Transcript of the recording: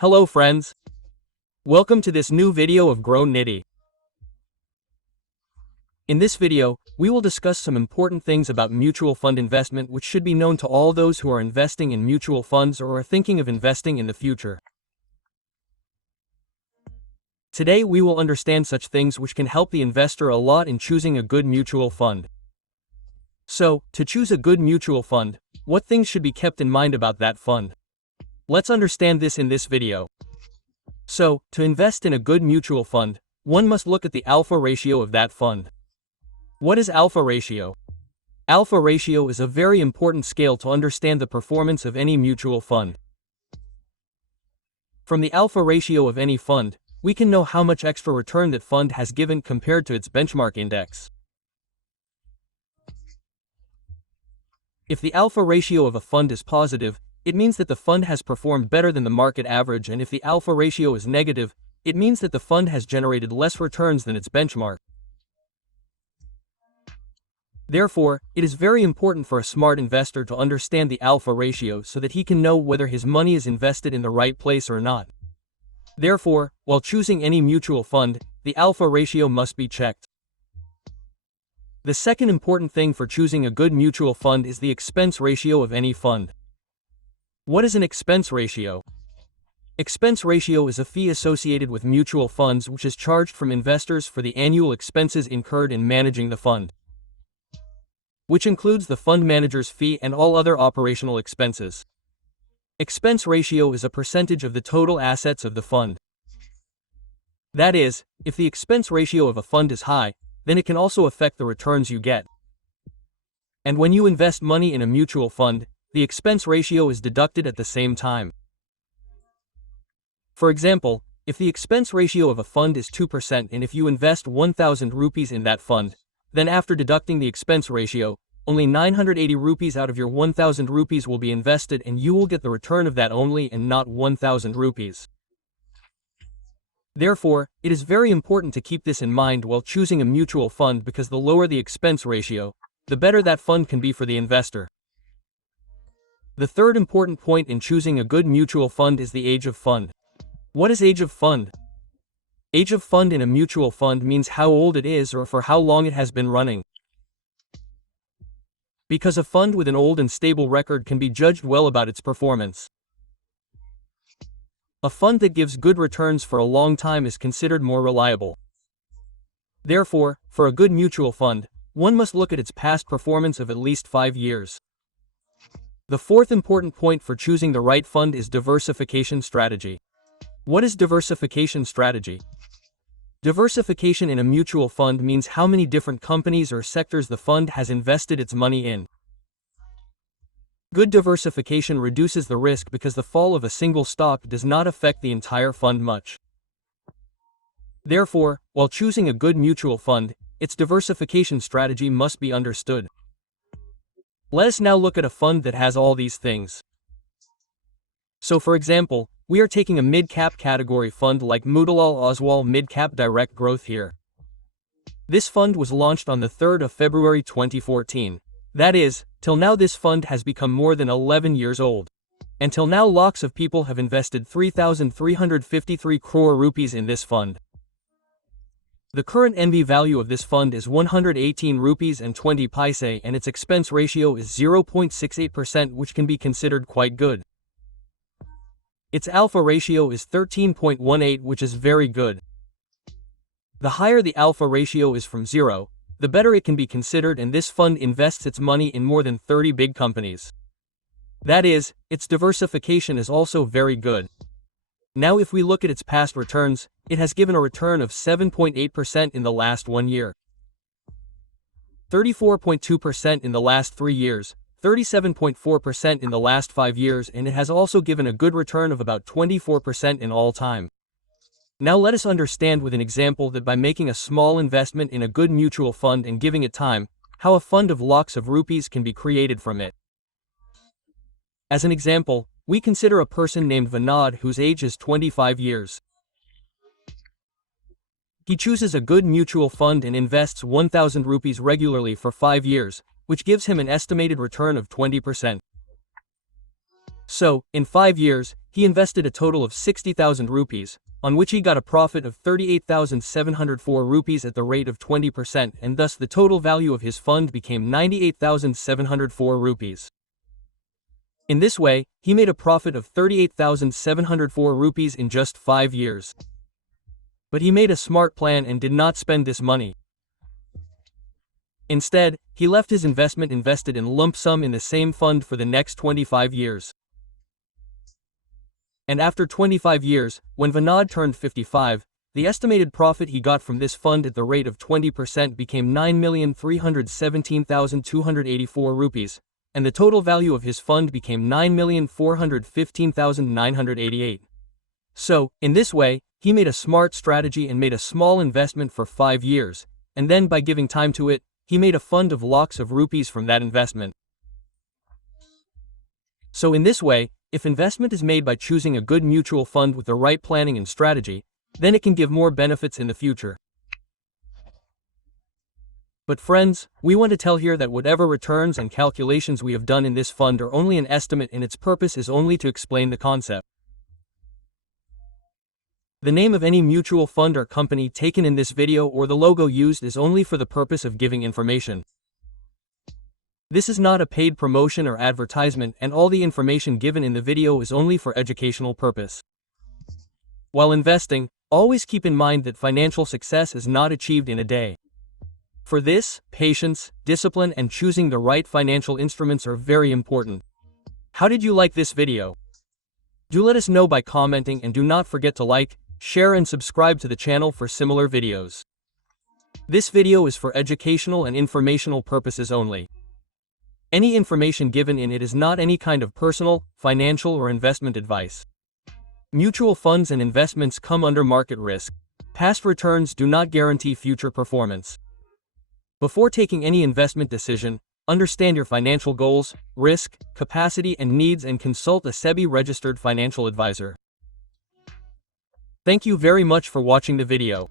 Hello friends. Welcome to this new video of Grow Nitty. In this video, we will discuss some important things about mutual fund investment which should be known to all those who are investing in mutual funds or are thinking of investing in the future. Today we will understand such things which can help the investor a lot in choosing a good mutual fund. So, to choose a good mutual fund, what things should be kept in mind about that fund? Let's understand this in this video. So, to invest in a good mutual fund, one must look at the alpha ratio of that fund. What is alpha ratio? Alpha ratio is a very important scale to understand the performance of any mutual fund. From the alpha ratio of any fund, we can know how much extra return that fund has given compared to its benchmark index. If the alpha ratio of a fund is positive, it means that the fund has performed better than the market average, and if the alpha ratio is negative, it means that the fund has generated less returns than its benchmark. Therefore, it is very important for a smart investor to understand the alpha ratio so that he can know whether his money is invested in the right place or not. Therefore, while choosing any mutual fund, the alpha ratio must be checked. The second important thing for choosing a good mutual fund is the expense ratio of any fund. What is an expense ratio? Expense ratio is a fee associated with mutual funds which is charged from investors for the annual expenses incurred in managing the fund, which includes the fund manager's fee and all other operational expenses. Expense ratio is a percentage of the total assets of the fund. That is, if the expense ratio of a fund is high, then it can also affect the returns you get. And when you invest money in a mutual fund, the expense ratio is deducted at the same time. For example, if the expense ratio of a fund is 2% and if you invest 1,000 rupees in that fund, then after deducting the expense ratio, only 980 rupees out of your 1,000 rupees will be invested and you will get the return of that only and not 1,000 rupees. Therefore, it is very important to keep this in mind while choosing a mutual fund because the lower the expense ratio, the better that fund can be for the investor. The third important point in choosing a good mutual fund is the age of fund. What is age of fund? Age of fund in a mutual fund means how old it is or for how long it has been running. Because a fund with an old and stable record can be judged well about its performance. A fund that gives good returns for a long time is considered more reliable. Therefore, for a good mutual fund, one must look at its past performance of at least 5 years. The fourth important point for choosing the right fund is diversification strategy. What is diversification strategy? Diversification in a mutual fund means how many different companies or sectors the fund has invested its money in. Good diversification reduces the risk because the fall of a single stock does not affect the entire fund much. Therefore, while choosing a good mutual fund, its diversification strategy must be understood. Let us now look at a fund that has all these things. So for example, we are taking a mid-cap category fund like Motilal Oswal Mid-Cap Direct Growth here. This fund was launched on the 3rd of February 2014. That is, till now this fund has become more than 11 years old. And till now lakhs of people have invested 3,353 crore rupees in this fund. The current NB value of this fund is 118 rupees and 20 paise and its expense ratio is 0.68%, which can be considered quite good. Its alpha ratio is 13.18, which is very good. The higher the alpha ratio is from 0, the better it can be considered, and this fund invests its money in more than 30 big companies. That is, its diversification is also very good. Now if we look at its past returns, it has given a return of 7.8% in the last 1 year, 34.2% in the last 3 years, 37.4% in the last 5 years, and it has also given a good return of about 24% in all time. Now let us understand with an example that by making a small investment in a good mutual fund and giving it time, how a fund of lakhs of rupees can be created from it. As an example, we consider a person named Vinod whose age is 25 years. He chooses a good mutual fund and invests 1,000 rupees regularly for 5 years, which gives him an estimated return of 20%. So, in 5 years, he invested a total of 60,000 rupees, on which he got a profit of 38,704 rupees at the rate of 20%, and thus the total value of his fund became 98,704 rupees. In this way, he made a profit of 38,704 rupees in just 5 years. But he made a smart plan and did not spend this money. Instead, he left his investment invested in lump sum in the same fund for the next 25 years. And after 25 years, when Vinod turned 55, the estimated profit he got from this fund at the rate of 20% became 9,317,284 rupees, and the total value of his fund became 9,415,988. So, in this way, he made a smart strategy and made a small investment for 5 years, and then by giving time to it, he made a fund of lakhs of rupees from that investment. So in this way, if investment is made by choosing a good mutual fund with the right planning and strategy, then it can give more benefits in the future. But friends, we want to tell here that whatever returns and calculations we have done in this fund are only an estimate, and its purpose is only to explain the concept. The name of any mutual fund or company taken in this video or the logo used is only for the purpose of giving information. This is not a paid promotion or advertisement, and all the information given in the video is only for educational purpose. While investing, always keep in mind that financial success is not achieved in a day. For this, patience, discipline, and choosing the right financial instruments are very important. How did you like this video? Do let us know by commenting, and do not forget to like, share and subscribe to the channel for similar videos. This video is for educational and informational purposes only. Any information given in it is not any kind of personal, financial or investment advice. Mutual funds and investments come under market risk. Past returns do not guarantee future performance. Before taking any investment decision, understand your financial goals, risk, capacity and needs, and consult a SEBI-registered financial advisor. Thank you very much for watching the video.